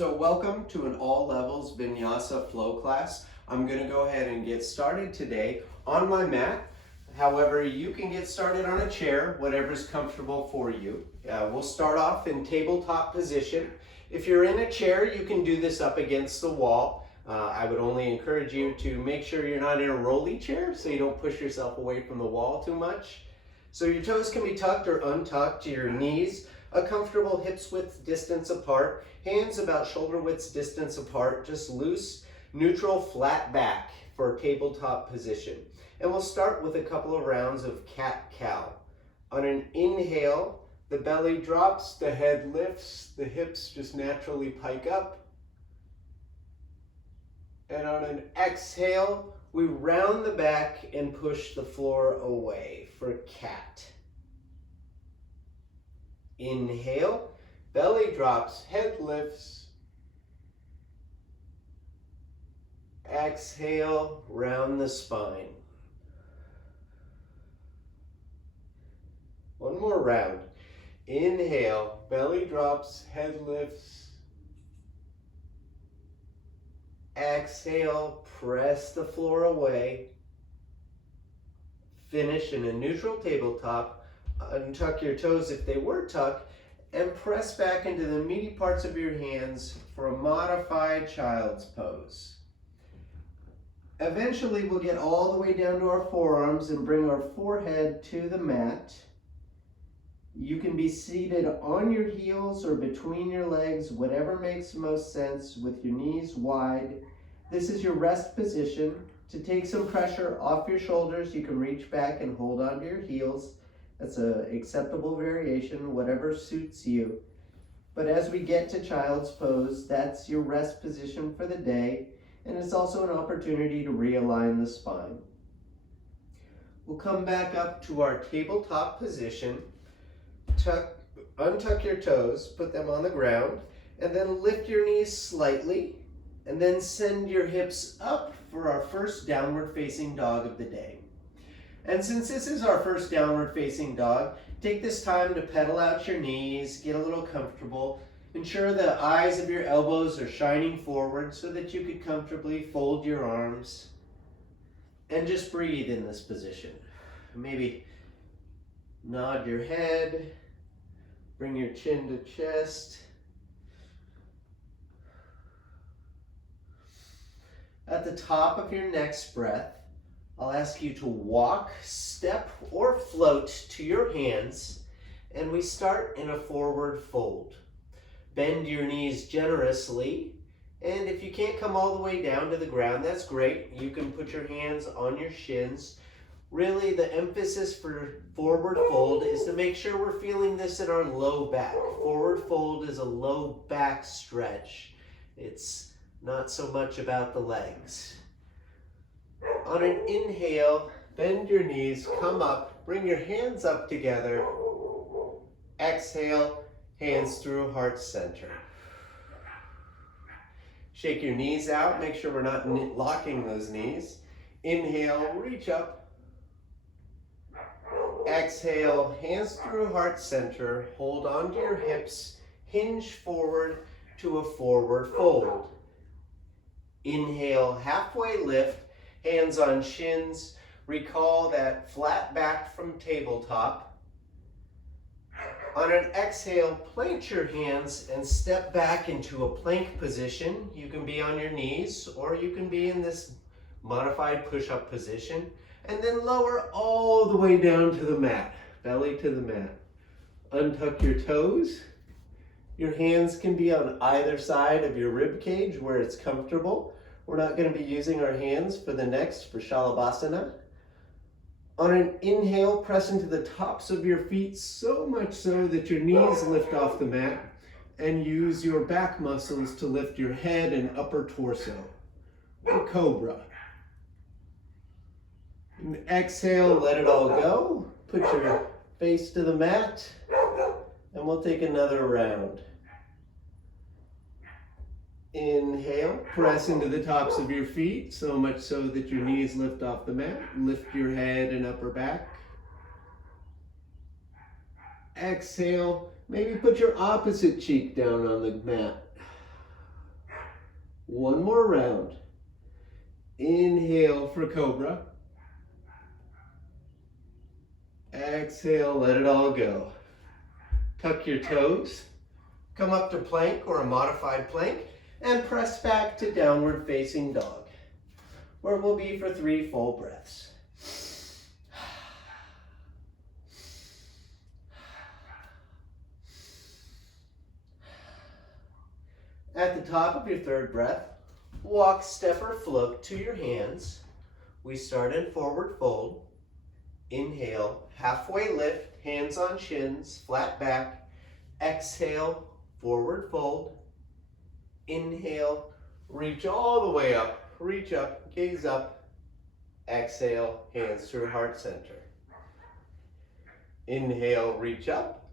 So welcome to an all levels Vinyasa flow class. I'm going to go ahead and get started today on my mat. However, you can get started on a chair, whatever's comfortable for you. We'll start off in tabletop position. If you're in a chair, you can do this up against the wall. I would only encourage you to make sure you're not in a rolly chair so you don't push yourself away from the wall too much. So your toes can be tucked or untucked, your knees a comfortable hips width distance apart, hands about shoulder width distance apart, just loose, neutral, flat back for tabletop position. And we'll start with a couple of rounds of cat-cow. On an inhale, the belly drops, the head lifts, the hips just naturally pike up. And on an exhale, we round the back and push the floor away for cat. Inhale, belly drops, head lifts. Exhale, round the spine. One more round. Inhale, belly drops, head lifts. Exhale, press the floor away. Finish in a neutral tabletop. Untuck your toes if they were tucked, and press back into the meaty parts of your hands for a modified child's pose. Eventually, we'll get all the way down to our forearms and bring our forehead to the mat. You can be seated on your heels or between your legs, whatever makes most sense, with your knees wide. This is your rest position. To take some pressure off your shoulders, you can reach back and hold onto your heels. That's an acceptable variation, whatever suits you. But as we get to child's pose, that's your rest position for the day, and it's also an opportunity to realign the spine. We'll come back up to our tabletop position. Untuck your toes, put them on the ground, and then lift your knees slightly, and then send your hips up for our first downward facing dog of the day. And since this is our first downward facing dog, take this time to pedal out your knees, get a little comfortable. Ensure the eyes of your elbows are shining forward so that you could comfortably fold your arms. And just breathe in this position. Maybe nod your head, bring your chin to chest. At the top of your next breath, I'll ask you to walk, step, or float to your hands, and we start in a forward fold. Bend your knees generously, and if you can't come all the way down to the ground, that's great. You can put your hands on your shins. Really, the emphasis for forward fold is to make sure we're feeling this in our low back. Forward fold is a low back stretch. It's not so much about the legs. On an inhale, bend your knees, come up, bring your hands up together. Exhale, hands through heart center. Shake your knees out, make sure we're not locking those knees. Inhale, reach up. Exhale, hands through heart center. Hold on to your hips, hinge forward to a forward fold. Inhale, halfway lift. Hands on shins. Recall that flat back from tabletop. On an exhale, plant your hands and step back into a plank position. You can be on your knees or you can be in this modified push-up position. And then lower all the way down to the mat, belly to the mat. Untuck your toes. Your hands can be on either side of your rib cage where it's comfortable. We're not going to be using our hands for the next, for Shalabhasana. On an inhale, press into the tops of your feet so much so that your knees lift off the mat, and use your back muscles to lift your head and upper torso. Or cobra. And exhale, let it all go. Put your face to the mat, and we'll take another round. Inhale, press into the tops of your feet, so much so that your knees lift off the mat. Lift your head and upper back. Exhale, maybe put your opposite cheek down on the mat. One more round. Inhale for cobra. Exhale, let it all go. Tuck your toes. Come up to plank or a modified plank and press back to downward facing dog, where we'll be for 3 full breaths. At the top of your 3rd breath, walk, step, or float to your hands. We start in forward fold. Inhale, halfway lift, hands on shins, flat back. Exhale, forward fold. Inhale, reach all the way up, reach up, gaze up. Exhale, hands through heart center. Inhale, reach up.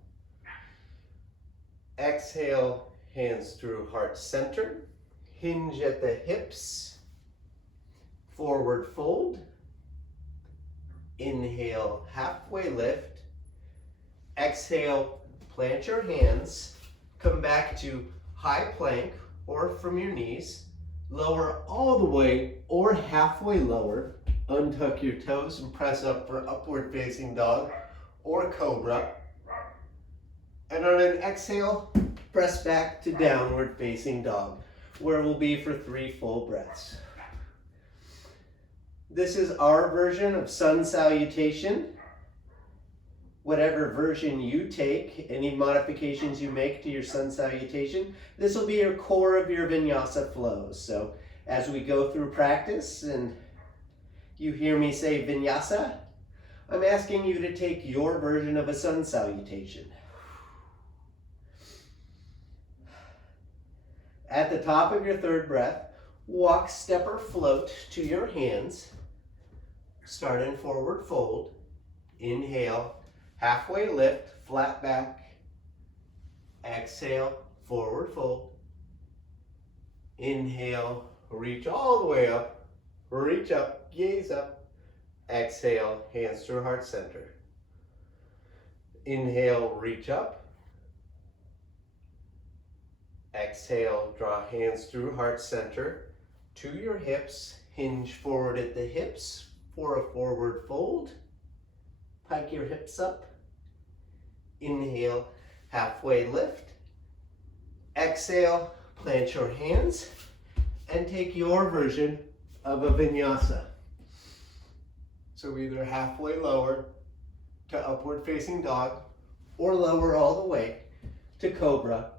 Exhale, hands through heart center. Hinge at the hips. Forward fold. Inhale, halfway lift. Exhale, plant your hands. Come back to high plank or from your knees. Lower all the way or halfway lower. Untuck your toes and press up for upward facing dog or cobra. And on an exhale, press back to downward facing dog, where we'll be for 3 full breaths. This is our version of sun salutation. Whatever version you take, any modifications you make to your sun salutation, this will be your core of your vinyasa flows. So as we go through practice and you hear me say vinyasa, I'm asking you to take your version of a sun salutation. At the top of your 3rd breath, walk, step, or float to your hands. Start in forward fold. Inhale, halfway lift, flat back. Exhale, forward fold. Inhale, reach all the way up. Reach up, gaze up. Exhale, hands through heart center. Inhale, reach up. Exhale, draw hands through heart center to your hips. Hinge forward at the hips for a forward fold. Pike your hips up. Inhale, halfway lift. Exhale, plant your hands and take your version of a vinyasa. So either halfway lower to upward facing dog or lower all the way to cobra,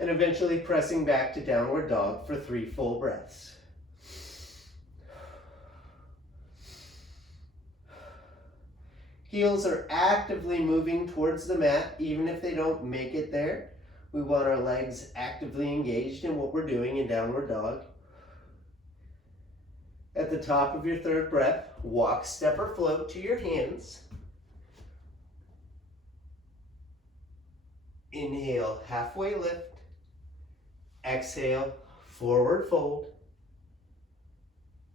and eventually pressing back to downward dog for 3 full breaths. Heels are actively moving towards the mat, even if they don't make it there. We want our legs actively engaged in what we're doing in downward dog. At the top of your 3rd breath, walk, step, or float to your hands. Inhale, halfway lift. Exhale, forward fold.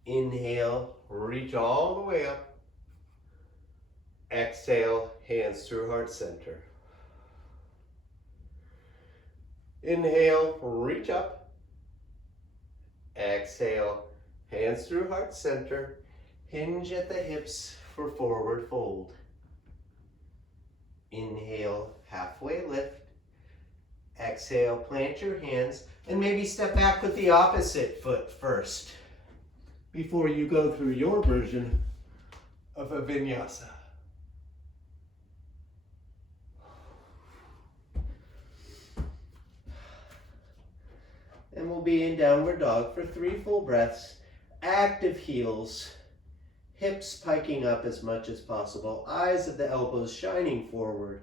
Inhale, reach all the way up. Exhale, hands through heart center. Inhale, reach up. Exhale, hands through heart center. Hinge at the hips for forward fold. Inhale, halfway lift. Exhale, plant your hands and maybe step back with the opposite foot first before you go through your version of a vinyasa. And we'll be in downward dog for 3 full breaths. Active heels, hips piking up as much as possible, eyes of the elbows shining forward.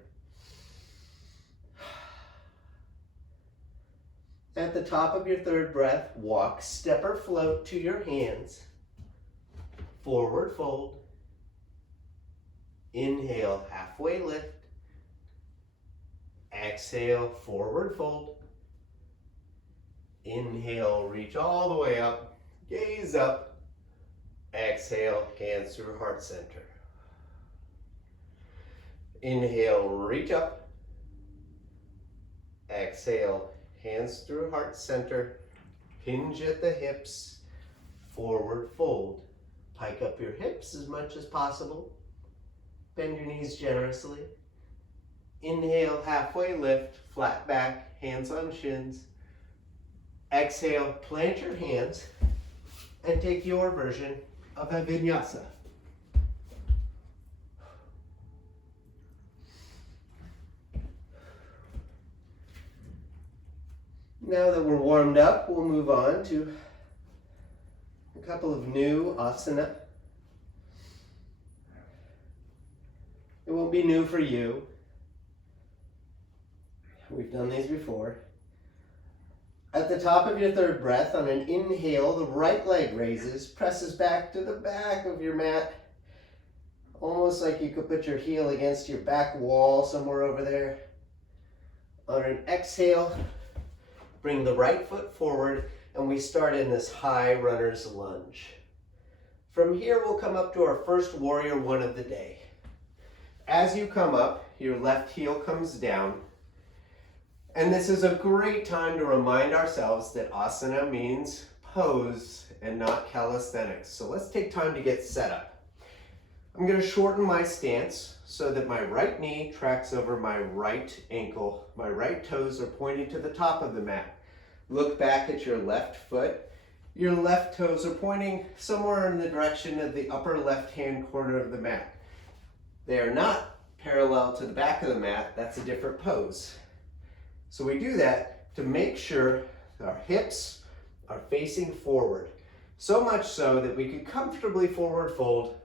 At the top of your 3rd breath, walk, step, or float to your hands. Forward fold. Inhale, halfway lift. Exhale, forward fold. Inhale, reach all the way up. Gaze up. Exhale, hands through heart center. Inhale, reach up. Exhale, hands through heart center. hinge at the hips, forward fold. Pike up your hips as much as possible. Bend your knees generously. Inhale, halfway lift, flat back, hands on shins. Exhale, plant your hands and take your version of a vinyasa. Now that we're warmed up, we'll move on to a couple of new asana. It won't be new for you. We've done these before. At the top of your third breath, on an inhale, the right leg raises, presses back to the back of your mat, almost like you could put your heel against your back wall somewhere over there. On an exhale, bring the right foot forward, and we start in this high runner's lunge. From here, we'll come up to our first warrior one of the day. As you come up, your left heel comes down. And this is a great time to remind ourselves that asana means pose and not calisthenics. So let's take time to get set up. I'm going to shorten my stance so that my right knee tracks over my right ankle. My right toes are pointing to the top of the mat. Look back at your left foot. Your left toes are pointing somewhere in the direction of the upper left-hand corner of the mat. They are not parallel to the back of the mat. That's a different pose. So we do that to make sure that our hips are facing forward. So much so that we can comfortably forward fold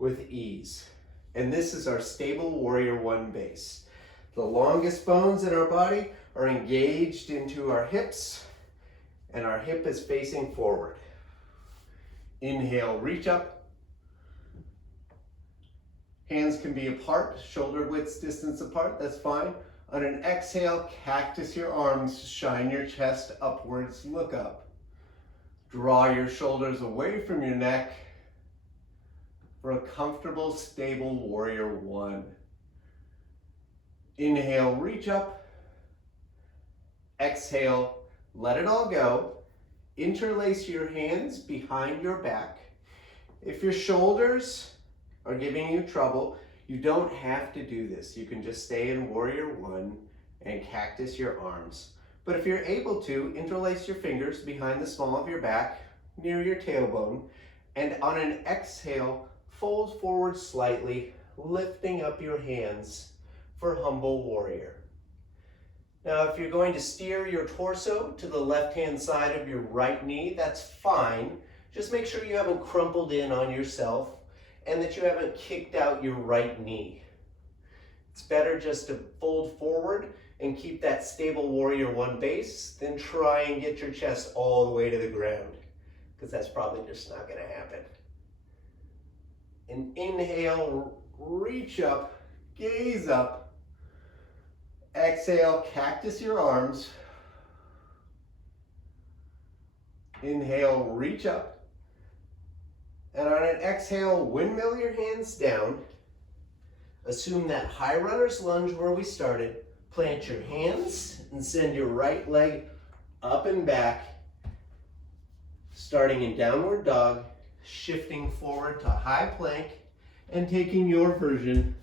with ease. And this is our stable warrior one base. The longest bones in our body are engaged into our hips, and our hip is facing forward. Inhale, reach up. Hands can be apart, shoulder width distance apart, that's fine. On an exhale, cactus your arms, shine your chest upwards, look up. Draw your shoulders away from your neck for a comfortable, stable warrior one. Inhale, reach up. Exhale, let it all go. Interlace your hands behind your back. If your shoulders are giving you trouble, you don't have to do this. You can just stay in warrior one and cactus your arms. But if you're able to, interlace your fingers behind the small of your back, near your tailbone, and on an exhale, fold forward slightly, lifting up your hands for humble warrior. Now, if you're going to steer your torso to the left-hand side of your right knee, that's fine. Just make sure you haven't crumpled in on yourself and that you haven't kicked out your right knee. It's better just to fold forward and keep that stable warrior one base than try and get your chest all the way to the ground, because that's probably just not going to happen. And inhale, reach up, gaze up. Exhale, cactus your arms. Inhale, reach up. And on an exhale, windmill your hands down. Assume that high runner's lunge where we started. Plant your hands and send your right leg up and back, starting in downward dog, shifting forward to high plank, and taking your version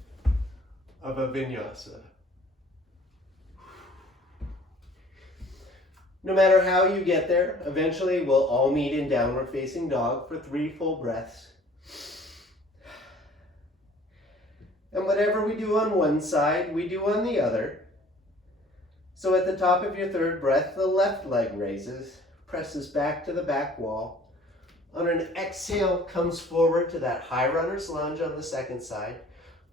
of a vinyasa. No matter how you get there, eventually we'll all meet in downward facing dog for 3 full breaths. And whatever we do on one side, we do on the other. So at the top of your third breath, the left leg raises, presses back to the back wall. On an exhale, comes forward to that high runner's lunge on the second side.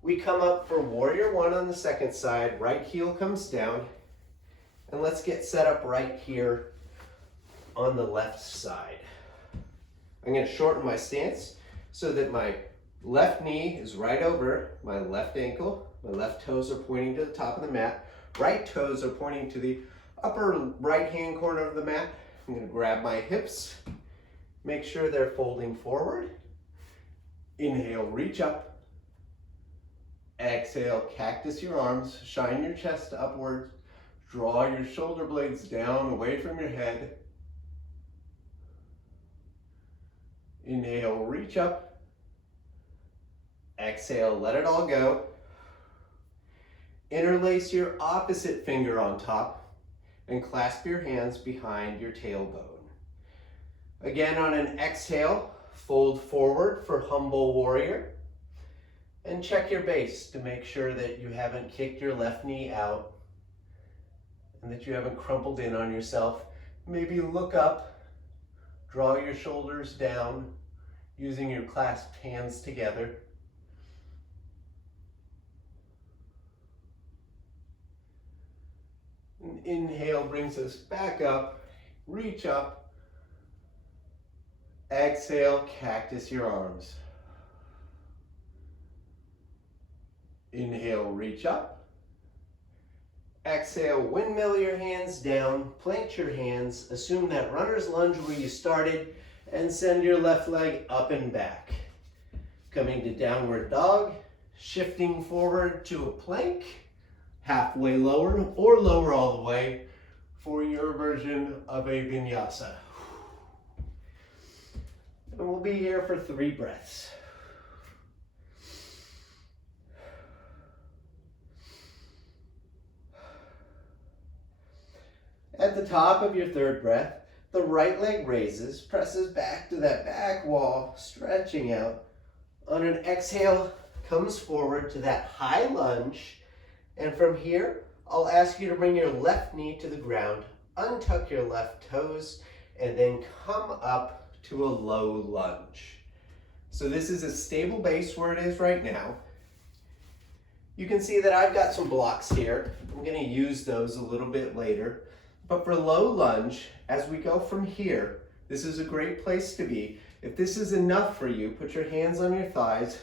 We come up for warrior one on the second side, right heel comes down. And let's get set up right here on the left side. I'm going to shorten my stance so that my left knee is right over my left ankle. My left toes are pointing to the top of the mat. Right toes are pointing to the upper right-hand corner of the mat. I'm going to grab my hips, make sure they're folding forward. Inhale, reach up. Exhale, cactus your arms, shine your chest upwards. Draw your shoulder blades down away from your head. Inhale, reach up. Exhale, let it all go. Interlace your opposite finger on top and clasp your hands behind your tailbone. Again, on an exhale, fold forward for humble warrior. And check your base to make sure that you haven't kicked your left knee out and that you haven't crumpled in on yourself. Maybe look up, draw your shoulders down using your clasped hands together. And inhale brings us back up, reach up. Exhale, cactus your arms. Inhale, reach up. Exhale, windmill your hands down, plant your hands, assume that runner's lunge where you started, and send your left leg up and back. Coming to downward dog, shifting forward to a plank, halfway lower or lower all the way for your version of a vinyasa. And we'll be here for 3 breaths. At the top of your 3rd breath, the right leg raises, presses back to that back wall, stretching out. On an exhale, comes forward to that high lunge. And from here, I'll ask you to bring your left knee to the ground, untuck your left toes, and then come up to a low lunge. So this is a stable base where it is right now. You can see that I've got some blocks here. I'm going to use those a little bit later. But for low lunge, as we go from here, this is a great place to be. If this is enough for you, put your hands on your thighs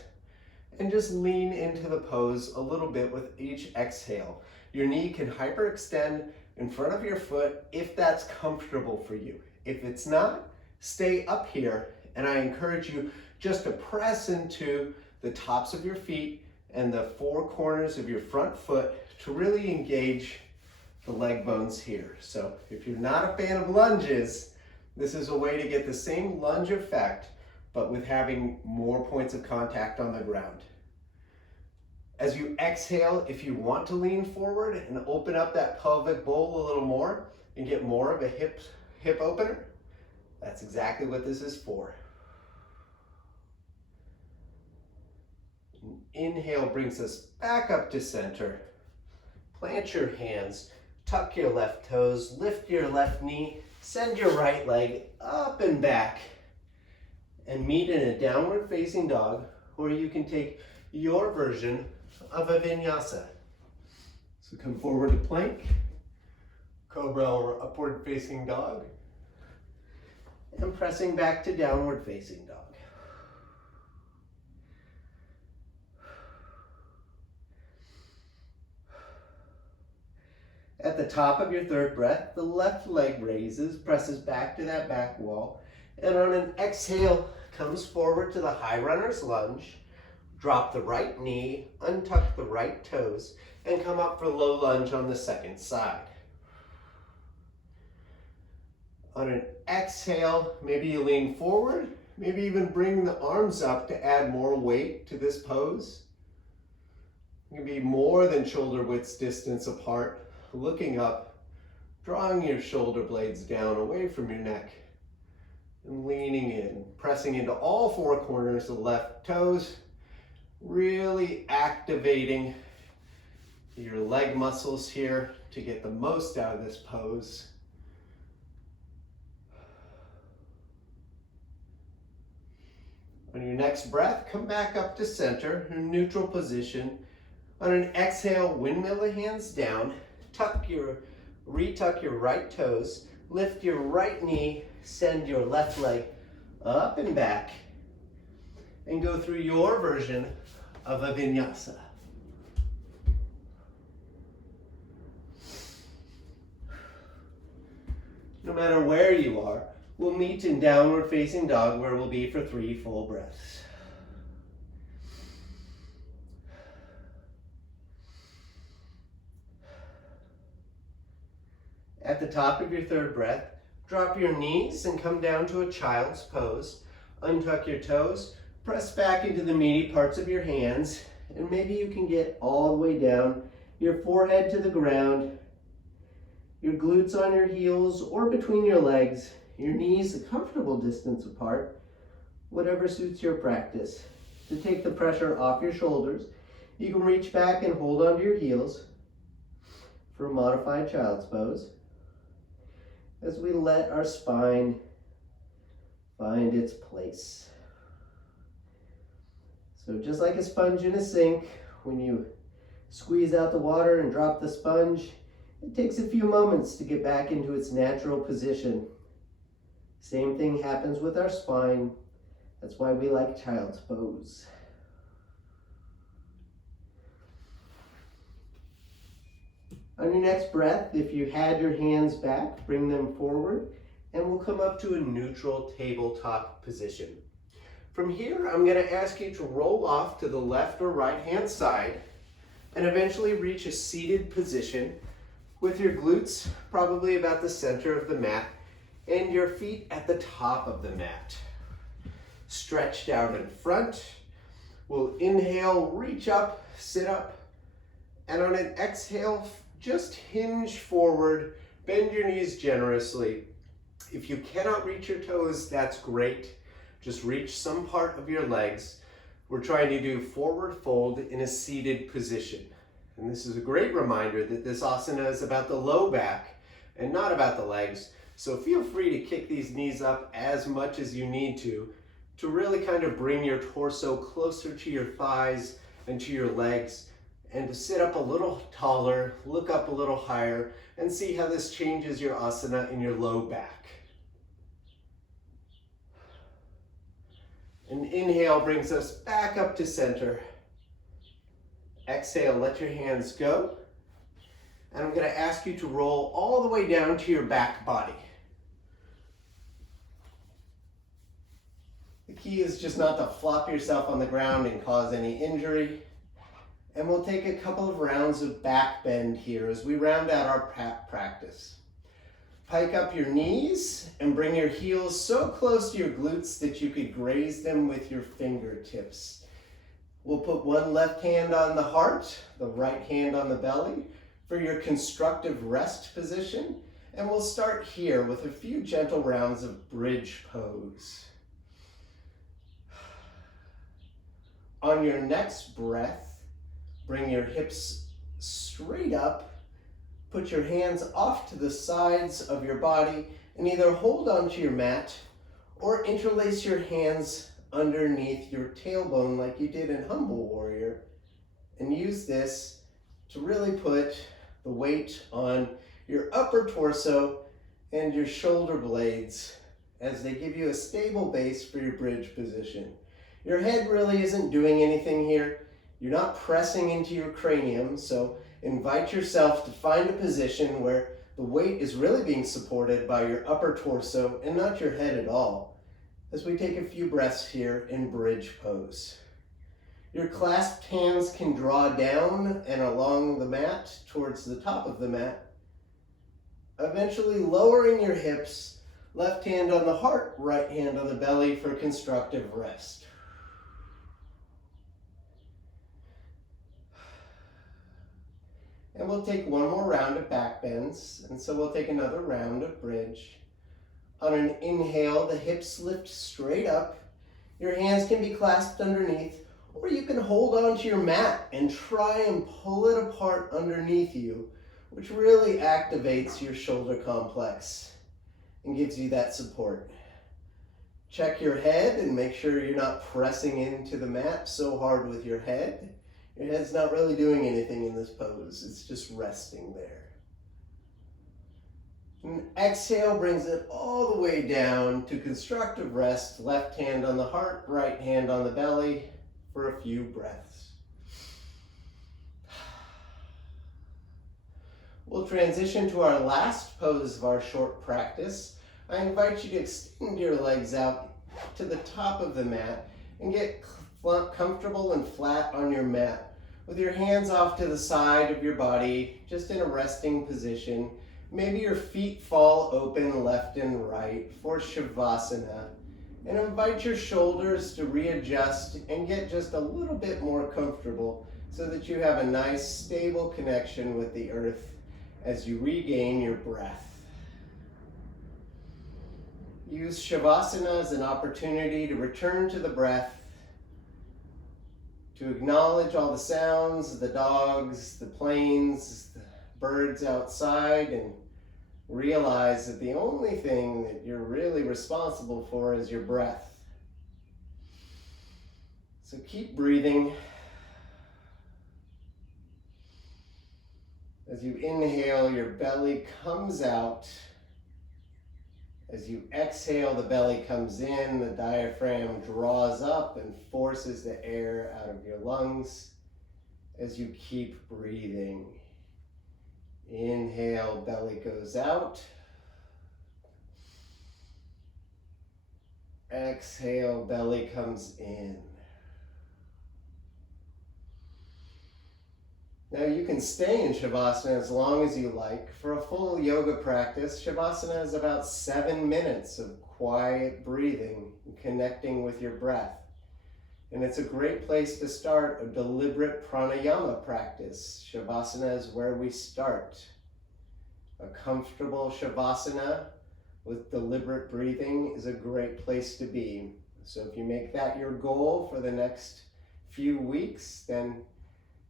and just lean into the pose a little bit with each exhale. Your knee can hyperextend in front of your foot if that's comfortable for you. If it's not, stay up here, and I encourage you just to press into the tops of your feet and the 4 corners of your front foot to really engage the leg bones here. So if you're not a fan of lunges, this is a way to get the same lunge effect, but with having more points of contact on the ground. As you exhale, if you want to lean forward and open up that pelvic bowl a little more and get more of a hip opener, that's exactly what this is for. Inhale brings us back up to center. Plant your hands, tuck your left toes, lift your left knee, send your right leg up and back, and meet in a downward facing dog, or you can take your version of a vinyasa. So come forward to plank, cobra or upward facing dog, and pressing back to downward facing dog. At the top of your 3rd breath, the left leg raises, presses back to that back wall, and on an exhale, comes forward to the high runner's lunge. Drop the right knee, untuck the right toes, and come up for low lunge on the 2nd side. On an exhale, maybe you lean forward, maybe even bring the arms up to add more weight to this pose. You can be more than shoulder width distance apart. Looking up, drawing your shoulder blades down away from your neck, and leaning in, pressing into all 4 corners of the left toes, really activating your leg muscles here to get the most out of this pose. On your next breath, come back up to center, in neutral position. On an exhale, windmill the hands down. Retuck your right toes, lift your right knee, send your left leg up and back, and go through your version of a vinyasa. No matter where you are, we'll meet in downward facing dog where we'll be for 3 full breaths. At the top of your 3rd breath, drop your knees and come down to a child's pose. Untuck your toes, press back into the meaty parts of your hands, and maybe you can get all the way down, your forehead to the ground, your glutes on your heels or between your legs, your knees a comfortable distance apart, whatever suits your practice. To take the pressure off your shoulders, you can reach back and hold onto your heels for a modified child's pose as we let our spine find its place. So just like a sponge in a sink, when you squeeze out the water and drop the sponge, it takes a few moments to get back into its natural position. Same thing happens with our spine. That's why we like child's pose. On your next breath, if you had your hands back, bring them forward, and we'll come up to a neutral tabletop position. From here, I'm going to ask you to roll off to the left or right hand side and eventually reach a seated position with your glutes probably about the center of the mat and your feet at the top of the mat. Stretched out in front. We'll inhale, reach up, sit up, and on an exhale, just hinge forward, bend your knees generously. If you cannot reach your toes, that's great. Just reach some part of your legs. We're trying to do forward fold in a seated position. And this is a great reminder that this asana is about the low back and not about the legs. So feel free to kick these knees up as much as you need to really kind of bring your torso closer to your thighs and to your legs, and to sit up a little taller, look up a little higher, and see how this changes your asana in your low back. An inhale brings us back up to center. Exhale, let your hands go. And I'm going to ask you to roll all the way down to your back body. The key is just not to flop yourself on the ground and cause any injury. And we'll take a couple of rounds of back bend here as we round out our practice. Pike up your knees and bring your heels so close to your glutes that you could graze them with your fingertips. We'll put one left hand on the heart, the right hand on the belly for your constructive rest position. And we'll start here with a few gentle rounds of bridge pose. On your next breath, bring your hips straight up, put your hands off to the sides of your body, and either hold onto your mat or interlace your hands underneath your tailbone like you did in Humble Warrior, and use this to really put the weight on your upper torso and your shoulder blades as they give you a stable base for your bridge position. Your head really isn't doing anything here. You're not pressing into your cranium, so invite yourself to find a position where the weight is really being supported by your upper torso and not your head at all, as we take a few breaths here in bridge pose. Your clasped hands can draw down and along the mat towards the top of the mat, eventually lowering your hips, left hand on the heart, right hand on the belly for constructive rest. And we'll take one more round of back bends, and so we'll take another round of bridge. On an inhale, the hips lift straight up. Your hands can be clasped underneath, or you can hold onto your mat and try and pull it apart underneath you, which really activates your shoulder complex and gives you that support. Check your head and make sure you're not pressing into the mat so hard with your head. Your head's not really doing anything in this pose. It's just resting there. And exhale brings it all the way down to constructive rest. Left hand on the heart, right hand on the belly for a few breaths. We'll transition to our last pose of our short practice. I invite you to extend your legs out to the top of the mat and get comfortable and flat on your mat with your hands off to the side of your body, just in a resting position. Maybe your feet fall open left and right for Shavasana. And invite your shoulders to readjust and get just a little bit more comfortable so that you have a nice, stable connection with the earth as you regain your breath. Use Shavasana as an opportunity to return to the breath, to acknowledge all the sounds, the dogs, the planes, the birds outside, and realize that the only thing that you're really responsible for is your breath. So keep breathing. As you inhale, your belly comes out. As you exhale, the belly comes in, the diaphragm draws up and forces the air out of your lungs as you keep breathing. Inhale, belly goes out. Exhale, belly comes in. Now you can stay in Shavasana as long as you like. For a full yoga practice, Shavasana is about 7 minutes of quiet breathing and connecting with your breath. And it's a great place to start a deliberate pranayama practice. Shavasana is where we start. A comfortable Shavasana with deliberate breathing is a great place to be. So if you make that your goal for the next few weeks, then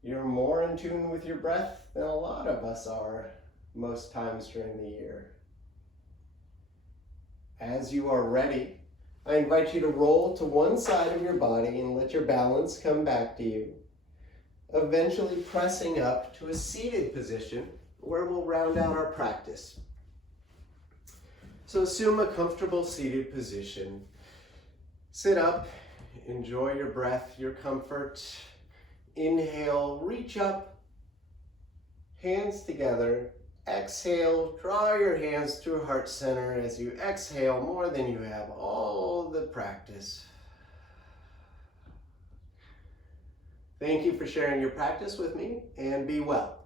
you're more in tune with your breath than a lot of us are most times during the year. As you are ready, I invite you to roll to one side of your body and let your balance come back to you, eventually pressing up to a seated position where we'll round out our practice. So assume a comfortable seated position. Sit up, enjoy your breath, your comfort. Inhale, reach up, hands together. Exhale, draw your hands to heart center as you exhale more than you have all the practice. Thank you for sharing your practice with me, and be well.